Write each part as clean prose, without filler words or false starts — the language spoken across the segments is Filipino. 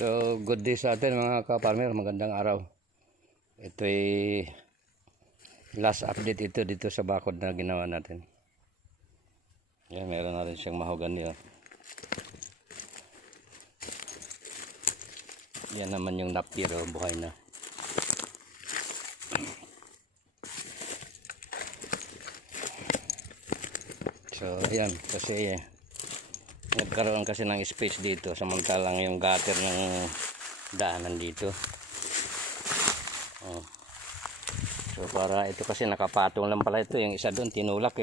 So, good day sa atin mga ka-farmer, magandang araw. Ito'y last update ito dito sa bakod na ginawa natin. Yan, meron na rin siyang mahogany. Yan naman yung napier, buhay na. So, ayan, kasi nagkaroon kasi ng space dito samantalang yung gutter ng daanan dito. So para ito kasi nakapatong lang pala ito, yung isa doon tinulak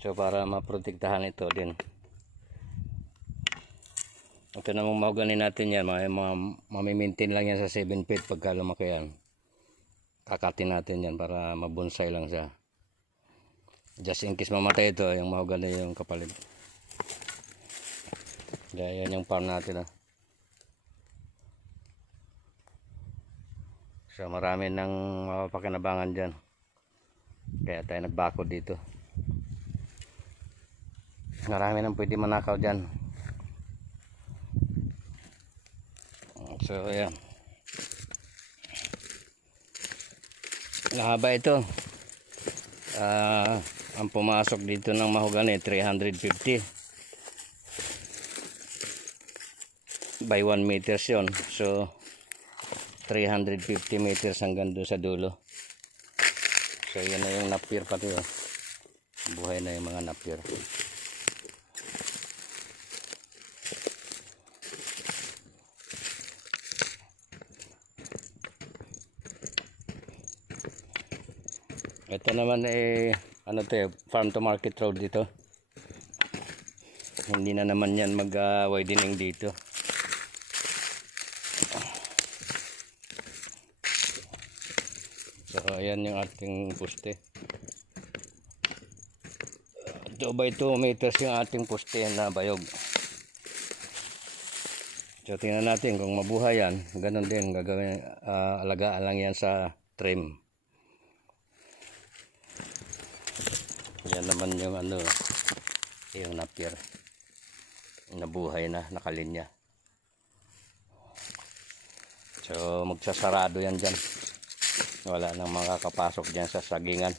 so para maprotektahan ito din. Ito namang mahogany natin yan, mamimaintain lang yan sa 7 feet. Pagka lumaki yan, kakatin natin yan para mabonsai lang siya, just in case mamatay ito, yung mahogany yung kapalit. Kaya yan yung farm natin. So marami nang mapapakinabangan dyan, kaya tayo nagbakod dito. Marami nang pwede manakaw dyan. So ayan, mahaba ito. Ang pumasok dito ng mahogany 350 by 1 meters yon. So 350 meters hanggang doon sa dulo. So yan na yung napier pati. Buhay na yung mga napier. Ito naman ano to, farm to market road dito. Hindi na naman yan mag-widening dito. So ayan yung ating poste. 2 by 2 meters yung ating poste na bayog. So tingnan natin kung mabuhay yan. Ganon din gagawin, alagaan lang yan sa trim. Yan naman yung yung napier, nabuhay na, nakalinya. So magsasarado yan dyan, wala nang makakapasok dyan sa sagingan.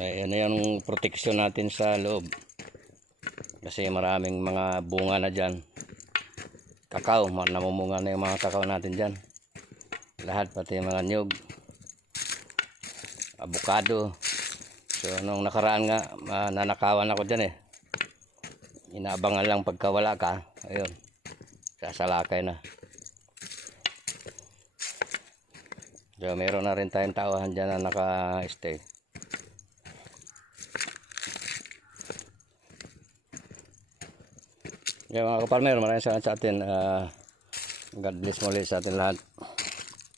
Ayan na yung proteksyon natin sa loob, kasi maraming mga bunga na dyan. Kakao, namumunga na yung mga kakao natin dyan. Lahat, pati yung mga nyug, avocado. So nung nakaraan nga, nanakawan ako dyan inaabangan lang pagka wala ka, ayun, sasalakay na. So meron na rin tayong tauhan dyan na naka-stay. Okay, mga ka-farmer, maraming salamat sa atin. God bless muli sa atin lahat.